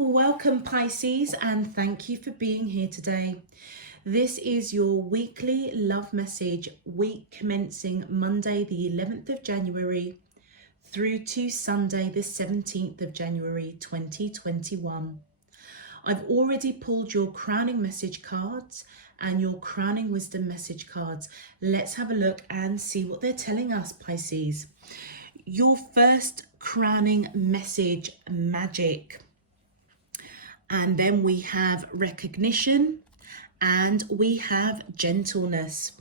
Welcome, Pisces, and thank you for being here today. This is your weekly love message, week commencing Monday, the 11th of January, through to Sunday, the 17th of January, 2021. I've already pulled your crowning message cards and your crowning wisdom message cards. Let's have a look and see what they're telling us, Pisces. Your first crowning message, magic. And then we have recognition and we have gentleness.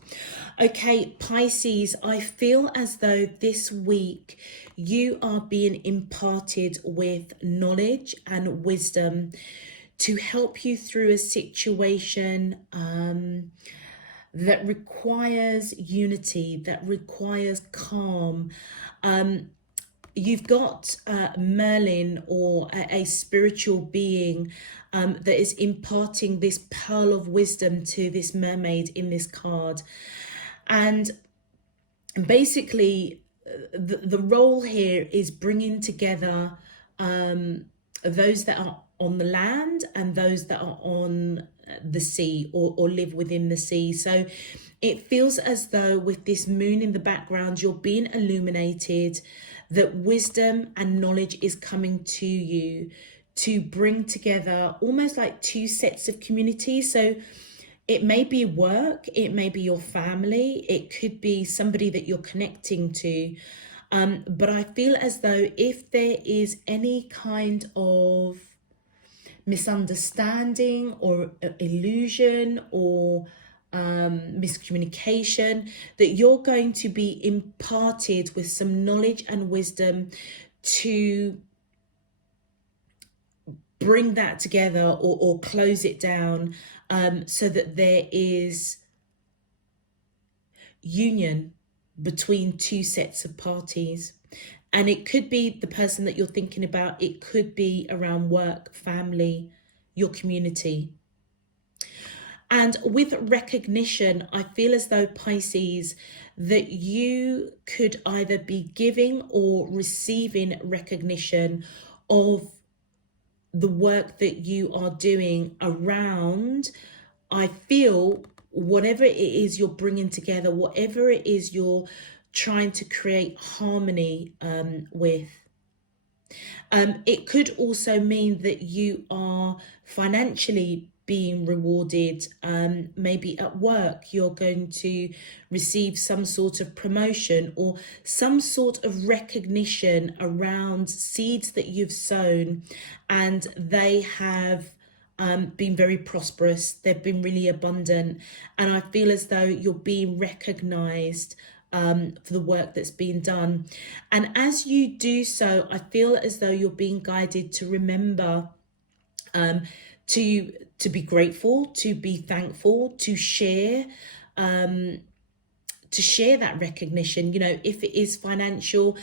Okay, Pisces, I feel as though this week you are being imparted with knowledge and wisdom to help you through a situation that requires unity, that requires calm. You've got Merlin, or a spiritual being that is imparting this pearl of wisdom to this mermaid in this card. And basically, the role here is bringing together those that are on the land and those that are on the sea, or live within the sea. So it feels as though with this moon in the background, you're being illuminated, that wisdom and knowledge is coming to you to bring together almost like two sets of communities. So it may be work, it may be your family, it could be somebody that you're connecting to. But I feel as though if there is any kind of misunderstanding or illusion or miscommunication, that you're going to be imparted with some knowledge and wisdom to bring that together, or close it down, so that there is union between two sets of parties. And it could be the person that you're thinking about, it could be around work, family, your community. And with recognition, I feel as though, Pisces, that you could either be giving or receiving recognition of the work that you are doing around, I feel, whatever it is you're bringing together, whatever it is you're trying to create harmony with. It could also mean that you are financially being rewarded. Maybe at work you're going to receive some sort of promotion or some sort of recognition around seeds that you've sown, and they have been very prosperous, they've been really abundant, and I feel as though you're being recognized for the work that's being done. And as you do so, I feel as though you're being guided to remember to be grateful, to be thankful, to share that recognition. You know, if it is financial,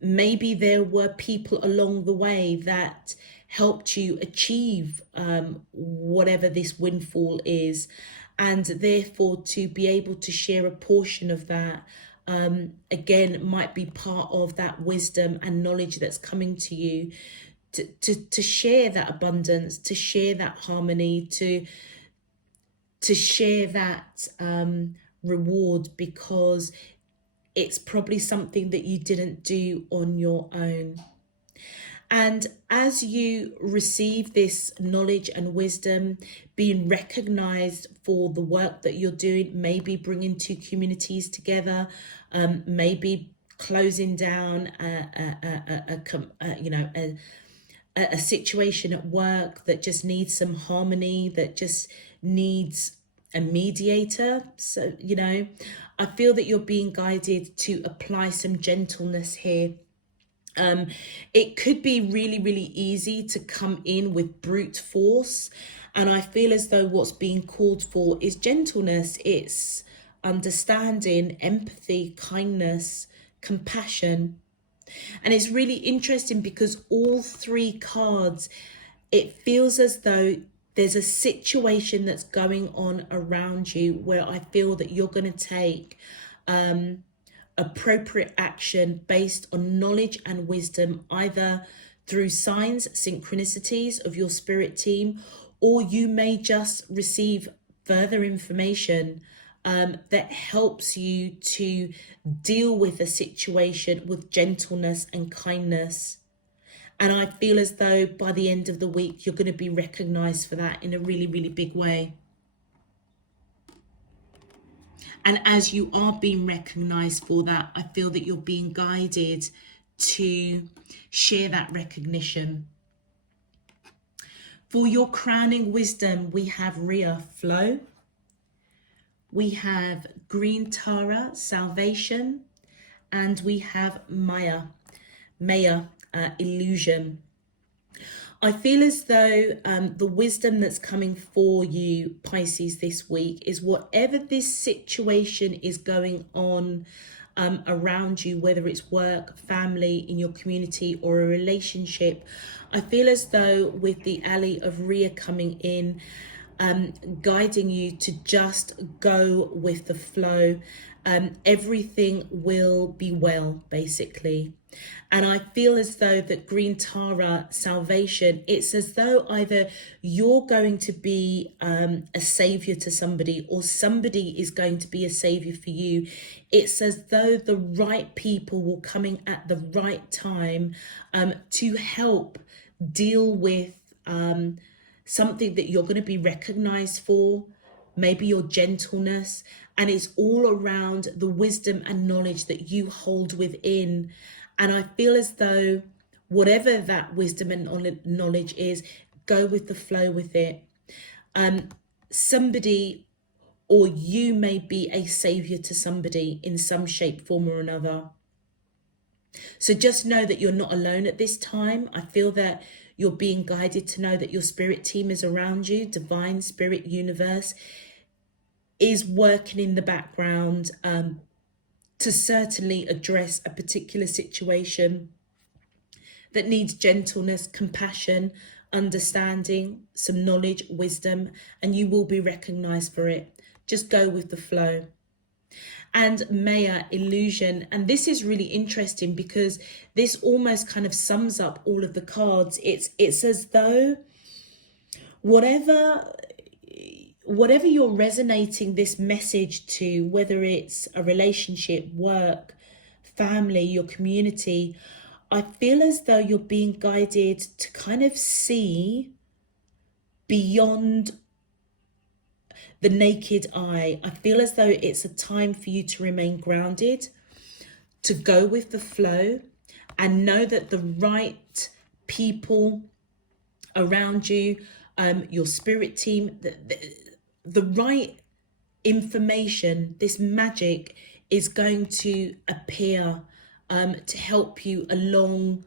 maybe there were people along the way that helped you achieve whatever this windfall is, and therefore to be able to share a portion of that, again, might be part of that wisdom and knowledge that's coming to you, to share that abundance, to share that harmony, to share that reward, because it's probably something that you didn't do on your own. And as you receive this knowledge and wisdom, being recognized for the work that you're doing, maybe bringing two communities together, maybe closing down a situation at work that just needs some harmony, that just needs a mediator. So, you know, I feel that you're being guided to apply some gentleness here. It could be really, really easy to come in with brute force. And I feel as though what's being called for is gentleness. It's understanding, empathy, kindness, compassion. And it's really interesting because all three cards, it feels as though there's a situation that's going on around you where I feel that you're going to take appropriate action based on knowledge and wisdom, either through signs, synchronicities of your spirit team, or you may just receive further information that helps you to deal with a situation with gentleness and kindness. And I feel as though by the end of the week, you're going to be recognized for that in a really, really big way. And as you are being recognized for that, I feel that you're being guided to share that recognition. For your crowning wisdom, we have Rhea, flow. We have green Tara, salvation. And we have Maya, illusion. I feel as though the wisdom that's coming for you, Pisces, this week is whatever this situation is going on around you, whether it's work, family, in your community, or a relationship. I feel as though with the alley of Rhea coming in, guiding you to just go with the flow. Everything will be well, basically. And I feel as though that green Tara, salvation, it's as though either you're going to be a savior to somebody, or somebody is going to be a savior for you. It's as though the right people will coming at the right time to help deal with something that you're going to be recognized for, maybe your gentleness, and it's all around the wisdom and knowledge that you hold within. And I feel as though whatever that wisdom and knowledge is, go with the flow with it. Somebody or you may be a savior to somebody in some shape, form or another. So just know that you're not alone at this time. I feel that you're being guided to know that your spirit team is around you. Divine Spirit Universe is working in the background to certainly address a particular situation that needs gentleness, compassion, understanding, some knowledge, wisdom, and you will be recognized for it. Just go with the flow. And Maya, illusion. And this is really interesting because this almost kind of sums up all of the cards. It's as though whatever you're resonating this message to, whether it's a relationship, work, family, your community, I feel as though you're being guided to kind of see beyond the naked eye. I feel as though it's a time for you to remain grounded, to go with the flow, and know that the right people around you, your spirit team, the right information, this magic is going to appear to help you along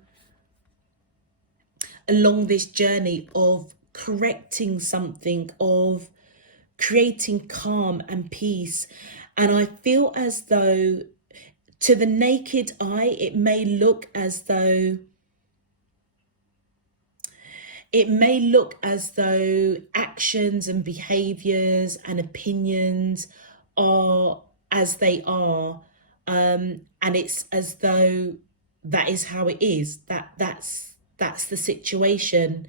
this journey of correcting something, of creating calm and peace. And I feel as though to the naked eye, it may look as though actions and behaviors and opinions are as they are, and it's as though that is how it is, that's the situation.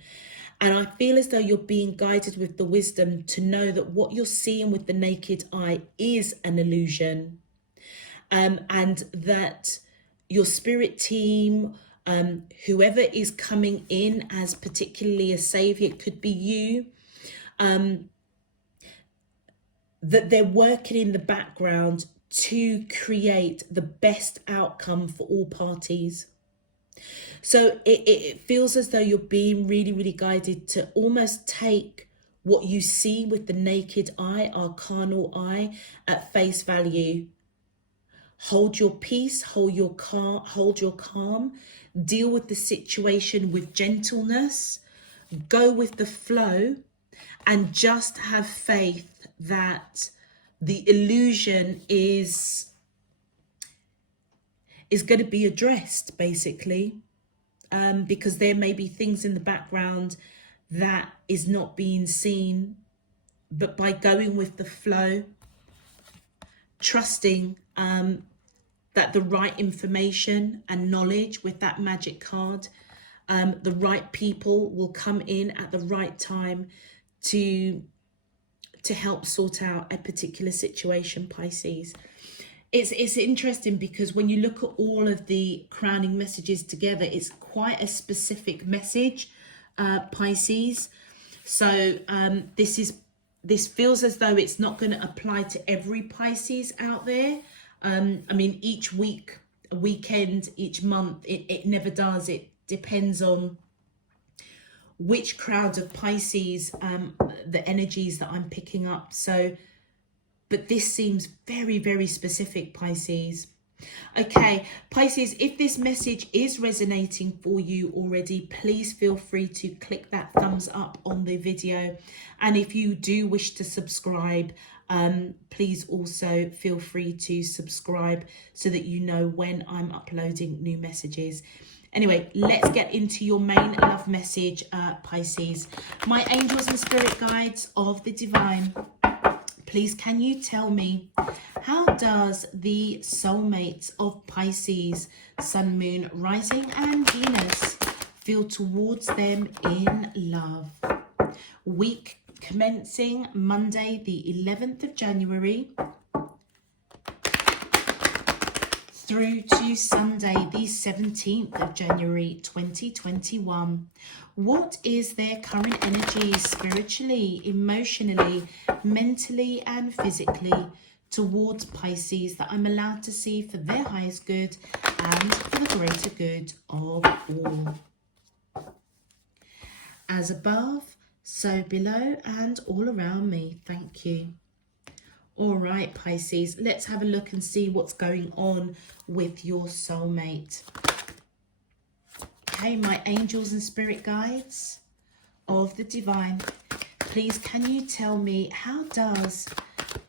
And I feel as though you're being guided with the wisdom to know that what you're seeing with the naked eye is an illusion, and that your spirit team, whoever is coming in as particularly a savior, it could be you, that they're working in the background to create the best outcome for all parties. So it feels as though you're being really, really guided to almost take what you see with the naked eye, our carnal eye, at face value. Hold your peace, hold your calm, deal with the situation with gentleness, go with the flow, and just have faith that the illusion is going to be addressed, basically, because there may be things in the background that is not being seen, but by going with the flow, trusting that the right information and knowledge with that magic card The right people will come in at the right time to help sort out a particular situation, Pisces. It's interesting because when you look at all of the crowning messages together, it's quite a specific message, Pisces. So this feels as though it's not going to apply to every Pisces out there. I mean, each week, a weekend, each month, it never does. It depends on which crowd of Pisces, the energies that I'm picking up. So, but this seems very, very specific, Pisces. Okay, Pisces, if this message is resonating for you already, please feel free to click that thumbs up on the video. And if you do wish to subscribe, please also feel free to subscribe so that you know when I'm uploading new messages. Anyway, let's get into your main love message, Pisces. My angels and spirit guides of the divine, please can you tell me, how does the soulmates of Pisces, Sun, Moon, Rising and Venus feel towards them in love? Week commencing Monday the 11th of January through to Sunday the 17th of January 2021. What is their current energy spiritually, emotionally, mentally and physically towards Pisces that I'm allowed to see for their highest good and for the greater good of all? As above, so below and all around me. Thank you. All right, Pisces, let's have a look and see what's going on with your soulmate. Okay, my angels and spirit guides of the divine, please can you tell me, how does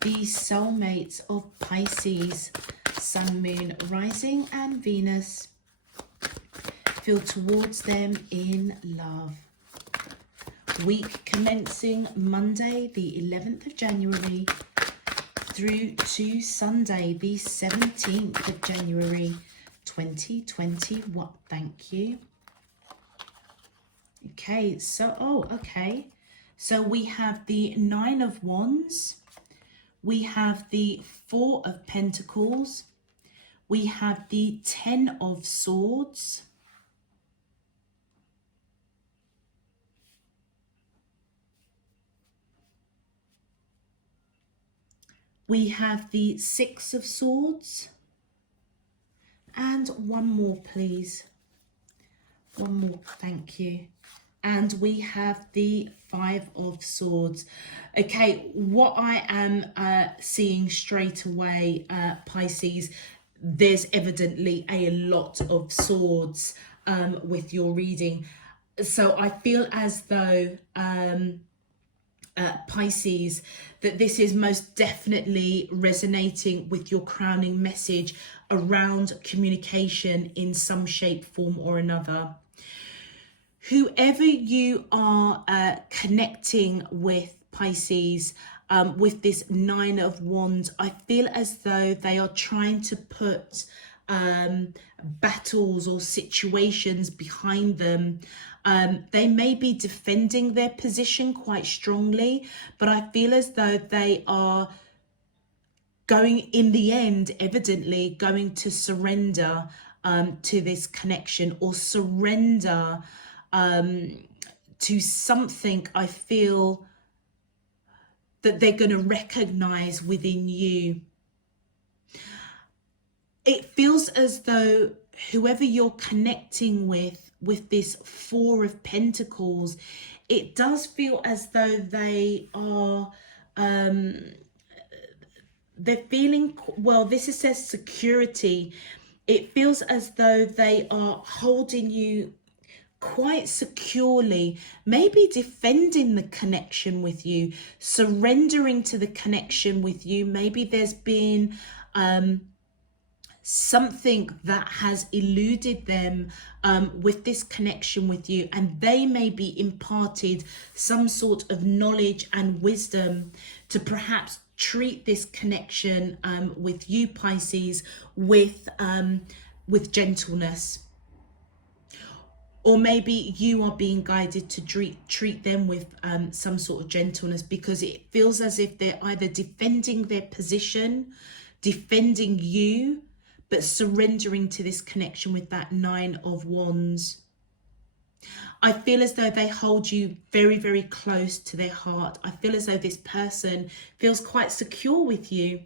the soulmates of Pisces, Sun, Moon, Rising and Venus feel towards them in love? Week commencing Monday the 11th of January through to Sunday the 17th of January 2021. Thank you. Okay, so okay, so we have the 9 of Wands, we have the 4 of Pentacles, we have the 10 of Swords, we have the 6 of Swords, and one more please, one more, thank you. And we have the 5 of Swords. Okay, what I am seeing straight away, Pisces, there's evidently a lot of swords with your reading. So I feel as though, Pisces, that this is most definitely resonating with your crowning message around communication in some shape, form or another. Whoever you are connecting with, Pisces, with this 9 of Wands, I feel as though they are trying to put battles or situations behind them. They may be defending their position quite strongly, but I feel as though they are going, in the end, evidently going to surrender to this connection, or surrender to something. I feel that they're going to recognize within you. It feels as though whoever you're connecting with this 4 of Pentacles, it does feel as though they are they're feeling, well, this says security. It feels as though they are holding you quite securely, maybe defending the connection with you, surrendering to the connection with you. Maybe there's been something that has eluded them with this connection with you, and they may be imparted some sort of knowledge and wisdom to perhaps treat this connection with you, Pisces, with gentleness. Or maybe you are being guided to treat them with some sort of gentleness, because it feels as if they're either defending their position, defending you, but surrendering to this connection with that 9 of Wands. I feel as though they hold you very, very close to their heart. I feel as though this person feels quite secure with you.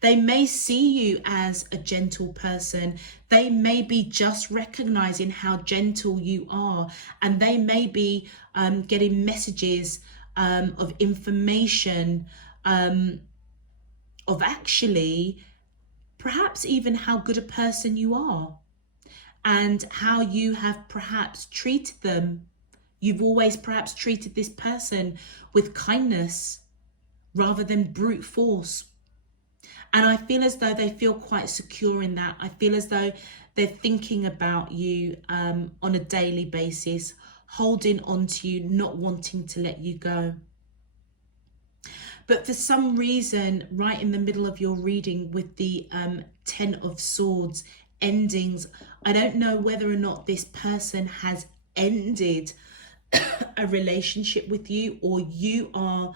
They may see you as a gentle person. They may be just recognizing how gentle you are, and they may be getting messages of information, of actually perhaps even how good a person you are and how you have perhaps treated them. You've always perhaps treated this person with kindness rather than brute force. And I feel as though they feel quite secure in that. I feel as though they're thinking about you on a daily basis, holding on to you, not wanting to let you go. But for some reason, right in the middle of your reading with the 10 of Swords, endings, I don't know whether or not this person has ended a relationship with you, or you are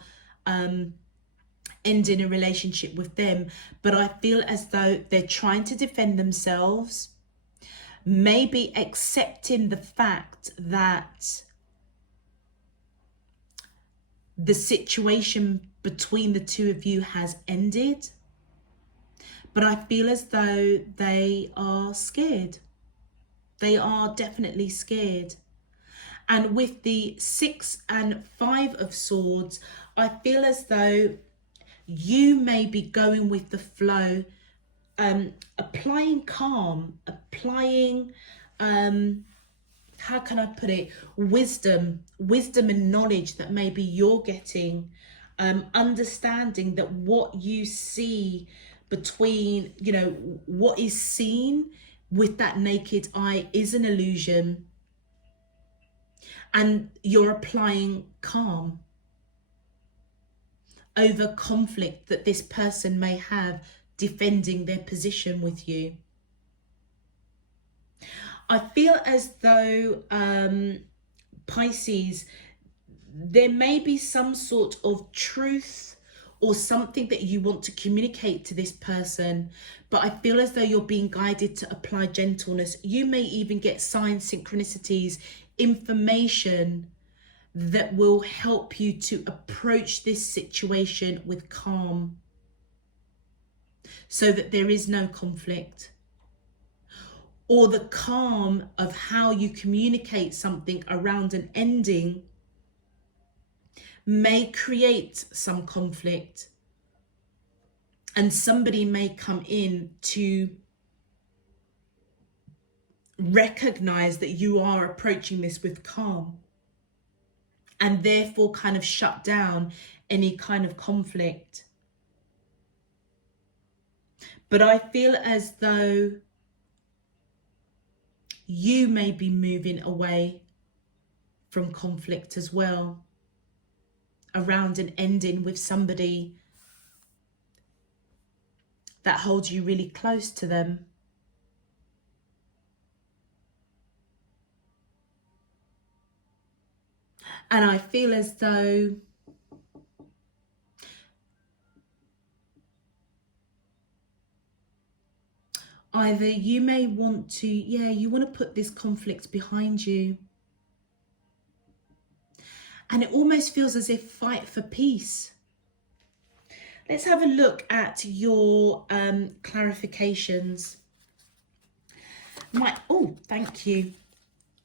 ending a relationship with them, but I feel as though they're trying to defend themselves, maybe accepting the fact that the situation between the two of you has ended, but I feel as though they are scared. They are definitely scared. And with the 6 and 5 of Swords, I feel as though you may be going with the flow, applying calm, applying, how can I put it, wisdom and knowledge that maybe you're getting, understanding that what you see between, you know, what is seen with that naked eye is an illusion, and you're applying calm over conflict that this person may have defending their position with you. I feel as though Pisces, there may be some sort of truth or something that you want to communicate to this person, but I feel as though you're being guided to apply gentleness. You may even get signs, synchronicities, information that will help you to approach this situation with calm, so that there is no conflict. Or the calm of how you communicate something around an ending may create some conflict, and somebody may come in to recognize that you are approaching this with calm, and therefore kind of shut down any kind of conflict. But I feel as though you may be moving away from conflict as well, around an ending with somebody that holds you really close to them. And I feel as though either you may want to, you want to put this conflict behind you. And it almost feels as if fight for peace. Let's have a look at your clarifications. Oh, thank you.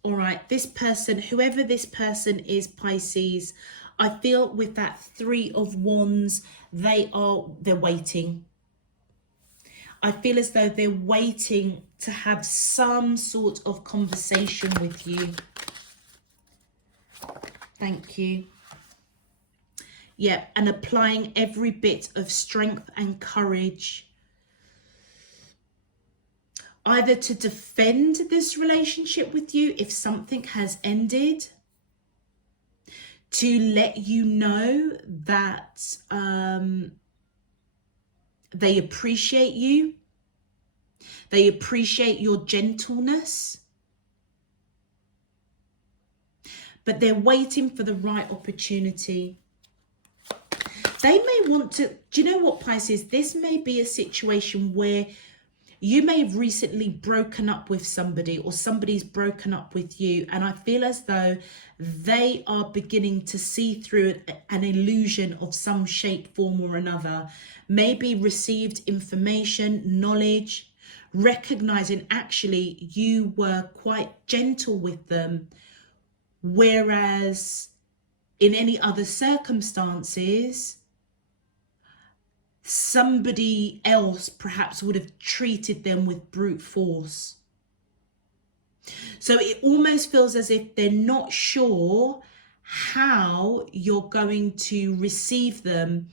All right, this person, whoever this person is, Pisces, I feel with that 3 of Wands, they're waiting. I feel as though they're waiting to have some sort of conversation with you. Thank you. Yeah, and applying every bit of strength and courage, either to defend this relationship with you if something has ended, to let you know that they appreciate you, they appreciate your gentleness, but they're waiting for the right opportunity. They may want to, do you know what, Pisces? This may be a situation where you may have recently broken up with somebody, or somebody's broken up with you, and I feel as though they are beginning to see through an illusion of some shape, form or another. Maybe received information, knowledge, recognizing actually you were quite gentle with them, whereas in any other circumstances somebody else perhaps would have treated them with brute force. So it almost feels as if they're not sure how you're going to receive them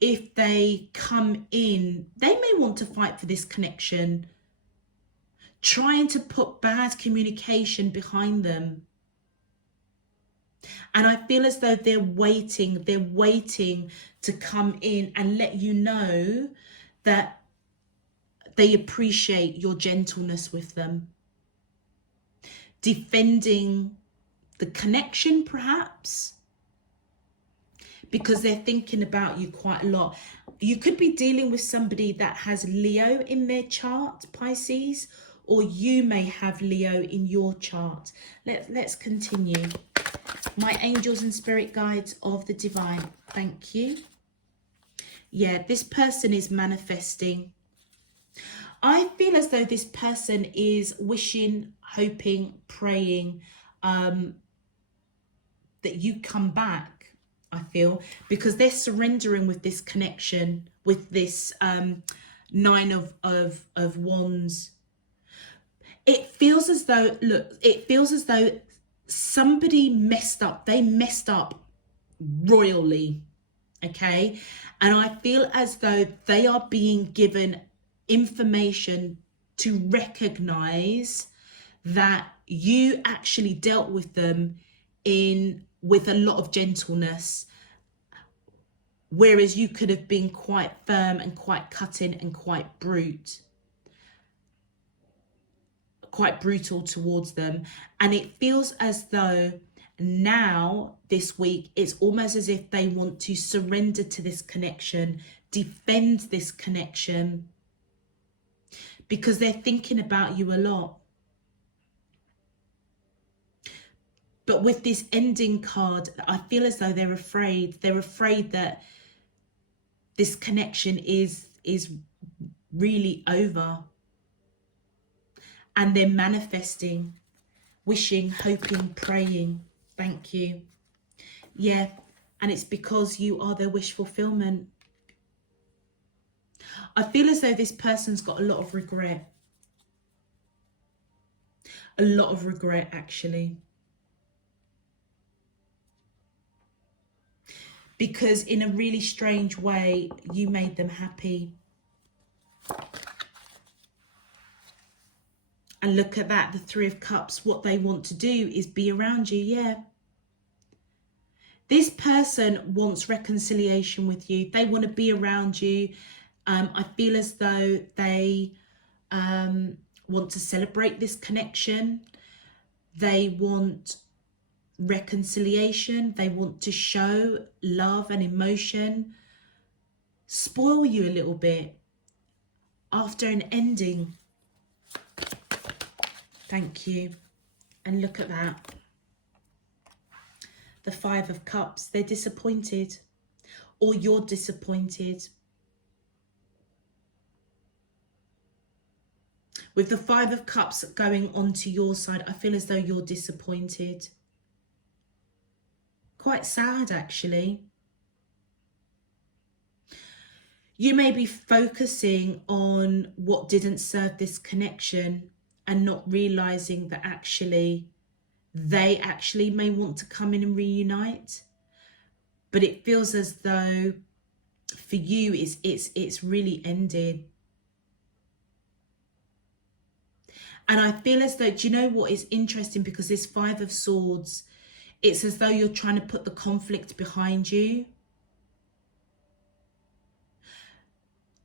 if they come in. They may want to fight for this connection, trying to put bad communication behind them. And I feel as though they're waiting to come in and let you know that they appreciate your gentleness with them. Defending the connection, perhaps, because they're thinking about you quite a lot. You could be dealing with somebody that has Leo in their chart, Pisces, or you may have Leo in your chart. Let's continue. My angels and spirit guides of the divine, thank you. Yeah, this person is manifesting. I feel as though this person is wishing, hoping, praying that you come back, I feel, because they're surrendering with this connection, with this Nine of Wands. It feels as though, look, it feels as though somebody messed up. They messed up royally, okay? And I feel as though they are being given information to recognize that you actually dealt with them with a lot of gentleness, whereas you could have been quite firm and quite cutting and quite brutal towards them. And it feels as though now this week it's almost as if they want to surrender to this connection, defend this connection, because they're thinking about you a lot. But with this ending card, I feel as though they're afraid that this connection is really over. And they're manifesting, wishing, hoping, praying. Thank you. Yeah, and it's because you are their wish fulfillment. I feel as though this person's got a lot of regret. A lot of regret, actually. Because in a really strange way, you made them happy. And look at that, the Three of Cups. What they want to do is be around you, yeah. This person wants reconciliation with you. They want to be around you. I feel as though they want to celebrate this connection. They want reconciliation. They want to show love and emotion. Spoil you a little bit after an ending. Thank you. And look at that. The Five of Cups. They're disappointed. Or you're disappointed. With the Five of Cups going onto your side, I feel as though you're disappointed. Quite sad, actually. You may be focusing on what didn't serve this connection and not realizing that actually they actually may want to come in and reunite. But it feels as though for you it's really ended. And I feel as though, do you know what is interesting? Because this Five of Swords, it's as though you're trying to put the conflict behind you.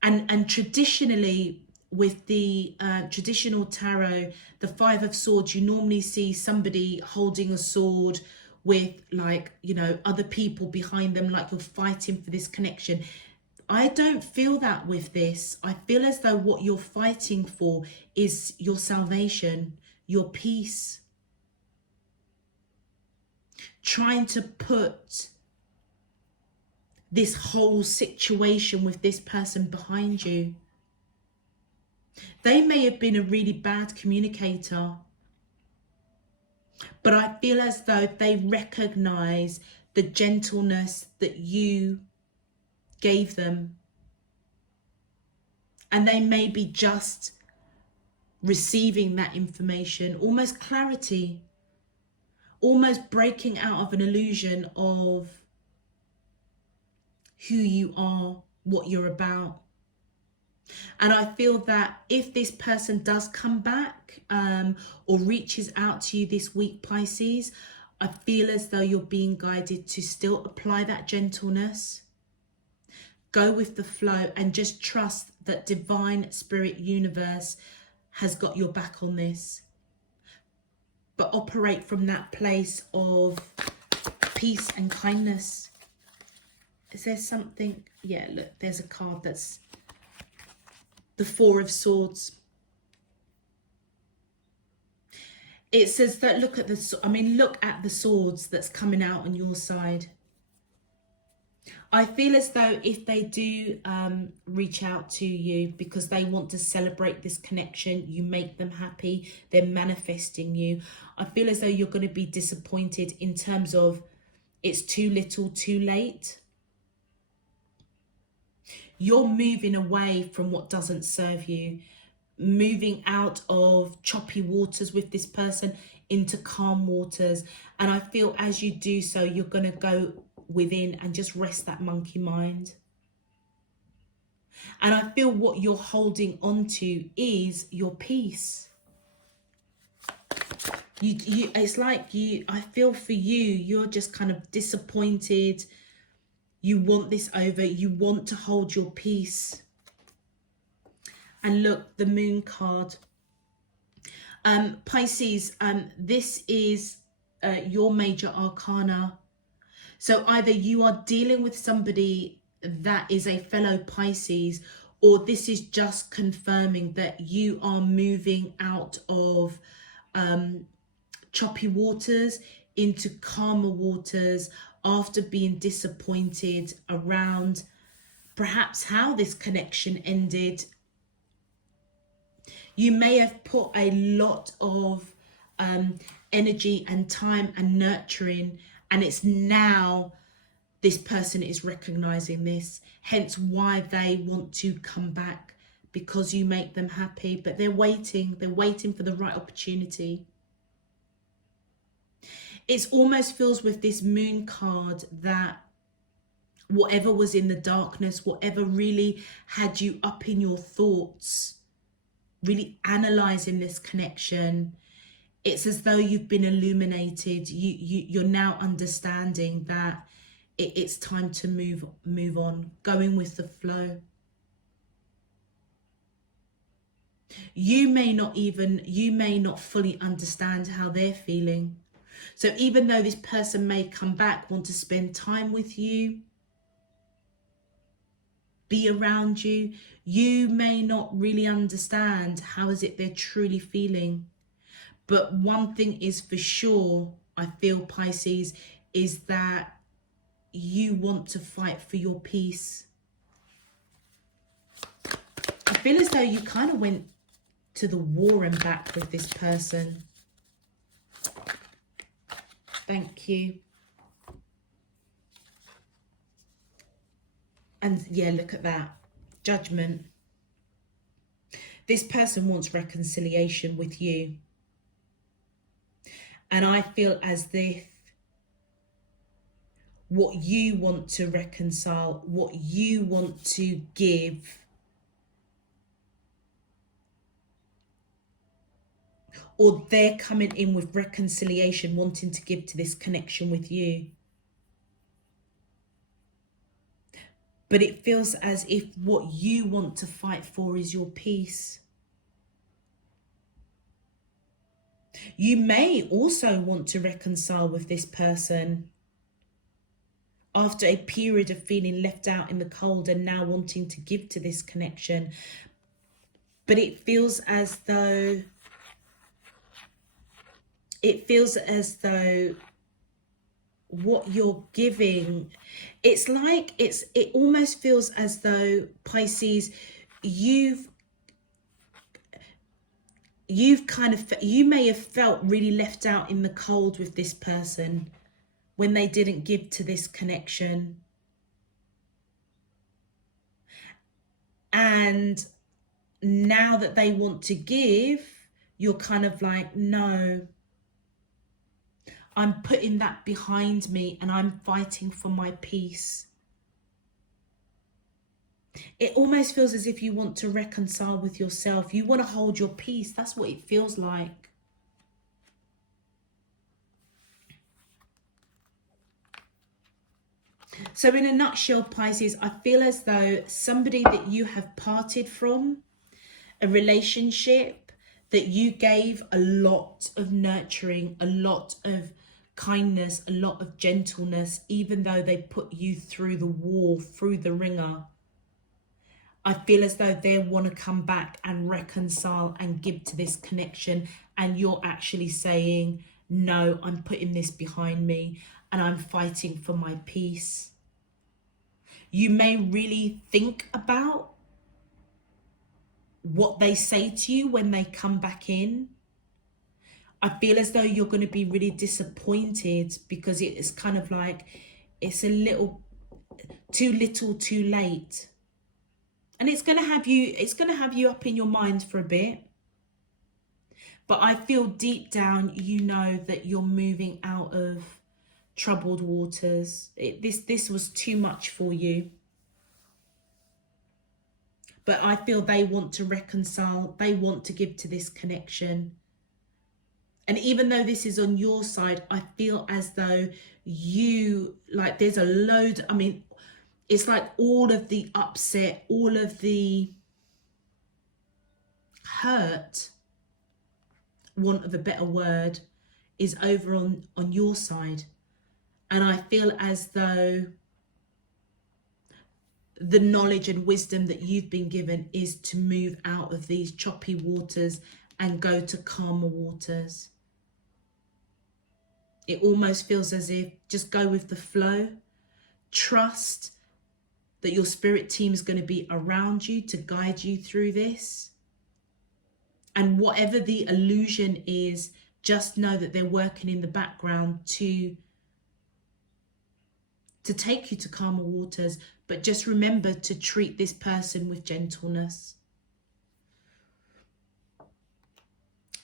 And traditionally, with the traditional tarot, the Five of Swords, you normally see somebody holding a sword with, like, you know, other people behind them, like you're fighting for this connection. I don't feel that with this. I feel as though what you're fighting for is your salvation, your peace. Trying to put this whole situation with this person behind you. They may have been a really bad communicator, but I feel as though they recognize the gentleness that you gave them. And they may be just receiving that information, almost clarity, almost breaking out of an illusion of who you are, what you're about. And I feel that if this person does come back or reaches out to you this week, Pisces, I feel as though you're being guided to still apply that gentleness. Go with the flow and just trust that divine spirit universe has got your back on this. But operate from that place of peace and kindness. Is there something? Yeah, look, there's a card that's the Four of Swords. It says that look at the swords that's coming out on your side. I feel as though if they do reach out to you because they want to celebrate this connection, you make them happy, they're manifesting you. I feel as though you're going to be disappointed in terms of it's too little, too late. You're moving away from what doesn't serve you, moving out of choppy waters with this person into calm waters. And I feel as you do so, you're going to go within and just rest that monkey mind. And I feel what you're holding on to is your peace. It's like I feel for you're just kind of disappointed. You want this over. You want to hold your peace. And look, the Moon card. Pisces, this is your major arcana. So either you are dealing with somebody that is a fellow Pisces, or this is just confirming that you are moving out of choppy waters into calmer waters after being disappointed around perhaps how this connection ended. You may have put a lot of energy and time and nurturing, and it's now this person is recognizing this, hence why they want to come back, because you make them happy. But they're waiting for the right opportunity. It almost feels with this Moon card that whatever was in the darkness, whatever really had you up in your thoughts, really analyzing this connection, it's as though you've been illuminated. You're now understanding that it's time to move on, going with the flow. You may not fully understand how they're feeling. So even though this person may come back, want to spend time with you, be around you, you may not really understand how is it they're truly feeling. But one thing is for sure, I feel, Pisces, is that you want to fight for your peace. I feel as though you kind of went to the war and back with this person. Thank you. And yeah, look at that. Judgment. This person wants reconciliation with you. And I feel as if what you want to reconcile, what you want to give, or they're coming in with reconciliation, wanting to give to this connection with you. But it feels as if what you want to fight for is your peace. You may also want to reconcile with this person after a period of feeling left out in the cold and now wanting to give to this connection. But it feels as though what you're giving, it almost feels as though, Pisces, you may have felt really left out in the cold with this person when they didn't give to this connection. And now that they want to give, you're kind of like, no, I'm putting that behind me and I'm fighting for my peace. It almost feels as if you want to reconcile with yourself. You want to hold your peace. That's what it feels like. So in a nutshell, Pisces, I feel as though somebody that you have parted from, a relationship that you gave a lot of nurturing, a lot of kindness, a lot of gentleness, even though they put you through the wall, through the ringer. I feel as though they want to come back and reconcile and give to this connection. And you're actually saying, no, I'm putting this behind me and I'm fighting for my peace. You may really think about what they say to you when they come back in. I feel as though you're going to be really disappointed because it's kind of like it's a little too little too late. And it's going to have you up in your mind for a bit. But I feel deep down, you know that you're moving out of troubled waters. This was too much for you. But I feel they want to reconcile. They want to give to this connection. And even though this is on your side, I feel as though there's a load. I mean, it's like all of the upset, all of the hurt, want of a better word, is over on your side. And I feel as though the knowledge and wisdom that you've been given is to move out of these choppy waters and go to calmer waters. It almost feels as if just go with the flow. Trust that your spirit team is going to be around you to guide you through this. And whatever the illusion is, just know that they're working in the background to take you to calmer waters. But just remember to treat this person with gentleness.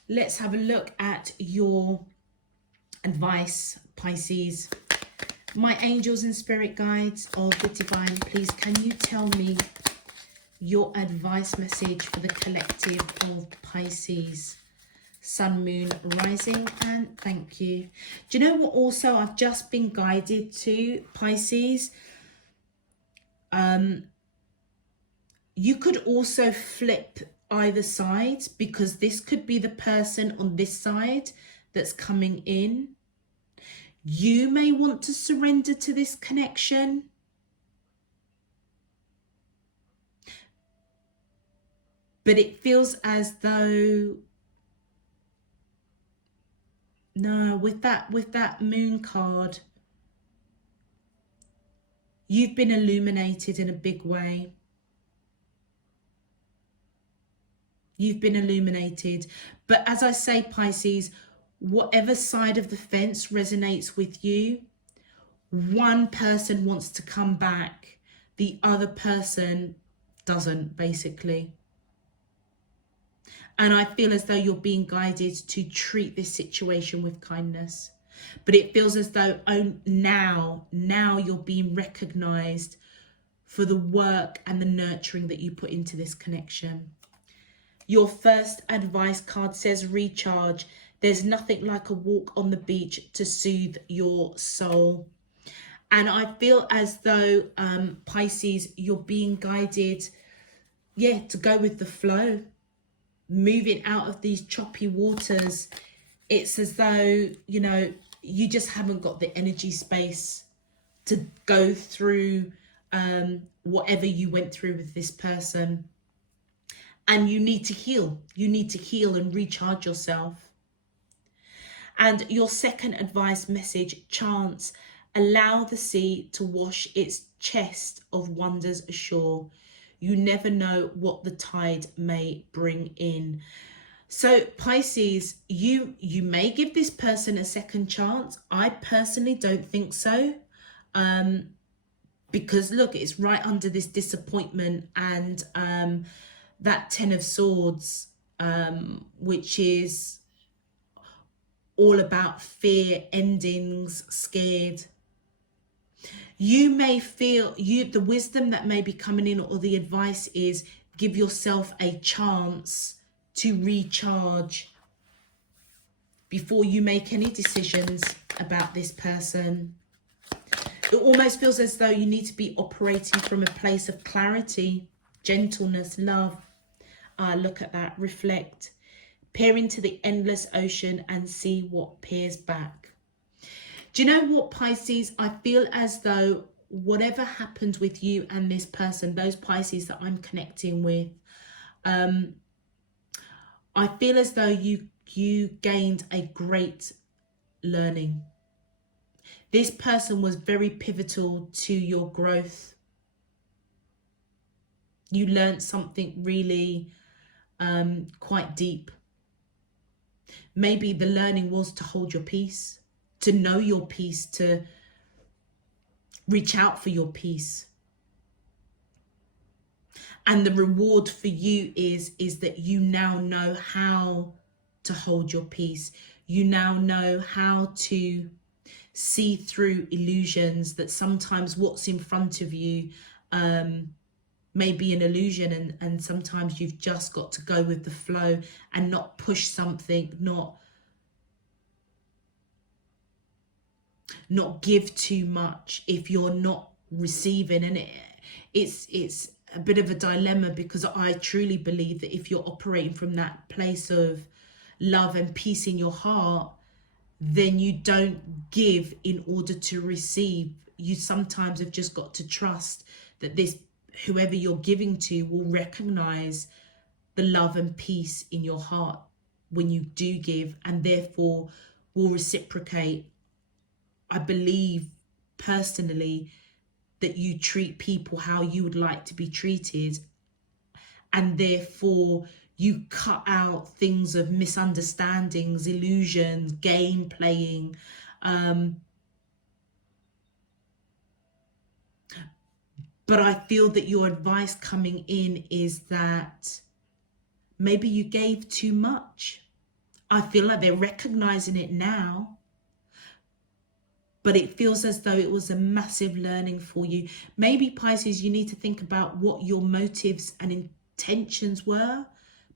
Let's have a look at your advice, Pisces. My angels and spirit guides of the divine, please can you tell me your advice message for the collective of Pisces, sun, moon, rising, and thank you. Do you know what also I've just been guided to, Pisces? You could also flip either side, because this could be the person on this side that's coming in. You may want to surrender to this connection. But it feels as though, no, with that moon card, you've been illuminated in a big way. You've been illuminated. But as I say, Pisces, whatever side of the fence resonates with you, one person wants to come back, the other person doesn't, basically. And I feel as though you're being guided to treat this situation with kindness. But it feels as though now you're being recognized for the work and the nurturing that you put into this connection. Your first advice card says recharge. There's nothing like a walk on the beach to soothe your soul. And I feel as though, Pisces, you're being guided, to go with the flow. Moving out of these choppy waters It's as though, you know, you just haven't got the energy space to go through whatever you went through with this person. And you need to heal. You need to heal and recharge yourself. And your second advice message, chance, allow the sea to wash its chest of wonders ashore. You never know what the tide may bring in. So Pisces, you may give this person a second chance. I personally don't think so. Because look, it's right under this disappointment and that Ten of Swords, which is all about fear, endings, scared. You may feel the wisdom that may be coming in, or the advice is give yourself a chance to recharge before you make any decisions about this person. It almost feels as though you need to be operating from a place of clarity, gentleness, love. Look at that, reflect. Peer into the endless ocean and see what peers back. Do you know what, Pisces? I feel as though whatever happened with you and this person, those Pisces that I'm connecting with, I feel as though you gained a great learning. This person was very pivotal to your growth. You learned something really quite deep. Maybe the learning was to hold your peace, to know your peace, to reach out for your peace. And the reward for you is that you now know how to hold your peace. You now know how to see through illusions, that sometimes what's in front of you may be an illusion, and sometimes you've just got to go with the flow and not push something, not give too much if you're not receiving. And it's a bit of a dilemma, because I truly believe that if you're operating from that place of love and peace in your heart, then you don't give in order to receive. You sometimes have just got to trust that whoever you're giving to will recognize the love and peace in your heart when you do give, and therefore will reciprocate. I believe personally that you treat people how you would like to be treated, and therefore you cut out things of misunderstandings, illusions, game playing. But I feel that your advice coming in is that maybe you gave too much. I feel like they're recognizing it now, but it feels as though it was a massive learning for you. Maybe, Pisces, you need to think about what your motives and intentions were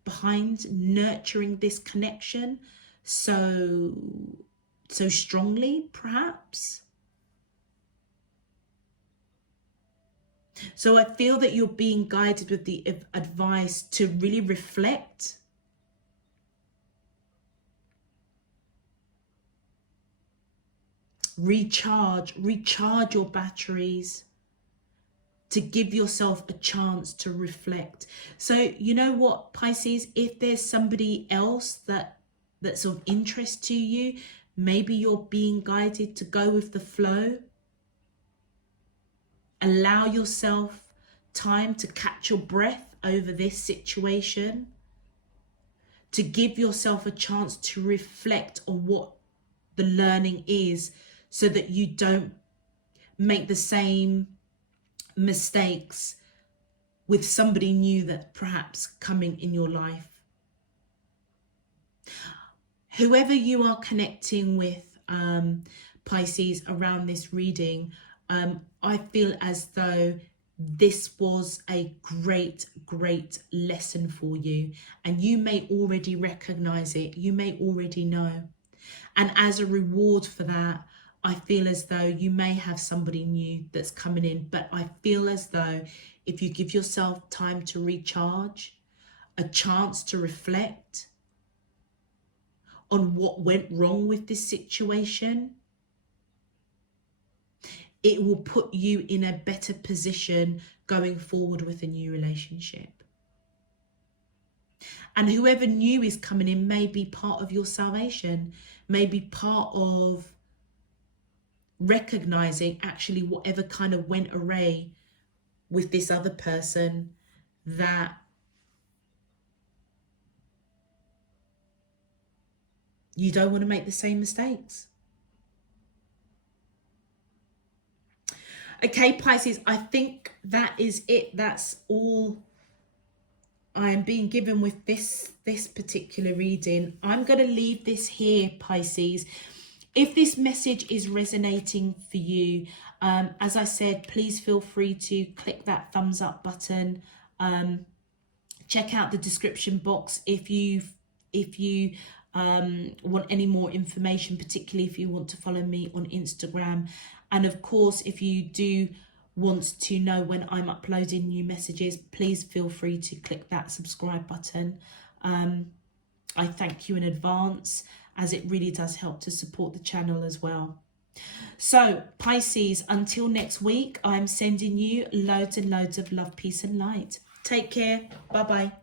behind nurturing this connection so strongly, perhaps. So I feel that you're being guided with the advice to really reflect, recharge your batteries, to give yourself a chance to reflect. So you know what, Pisces, if there's somebody else that's of interest to you, maybe you're being guided to go with the flow. Allow yourself time to catch your breath over this situation, to give yourself a chance to reflect on what the learning is, so that you don't make the same mistakes with somebody new that perhaps coming in your life. Whoever you are connecting with, Pisces, around this reading, I feel as though this was a great lesson for you, and you may already recognize it, you may already know. And as a reward for that, I feel as though you may have somebody new that's coming in, but I feel as though if you give yourself time to recharge, a chance to reflect on what went wrong with this situation, it will put you in a better position going forward with a new relationship. And whoever new is coming in may be part of your salvation, may be part of recognizing actually whatever kind of went awry with this other person, that you don't want to make the same mistakes. Okay, Pisces, I think that is it. That's all I am being given with this particular reading. I'm going to leave this here, Pisces. If this message is resonating for you, as I said, please feel free to click that thumbs up button. Check out the description box if you want any more information, particularly if you want to follow me on Instagram. And of course, if you do want to know when I'm uploading new messages, please feel free to click that subscribe button. I thank you in advance, as it really does help to support the channel as well. So Pisces, until next week, I'm sending you loads and loads of love, peace and light. Take care. Bye bye.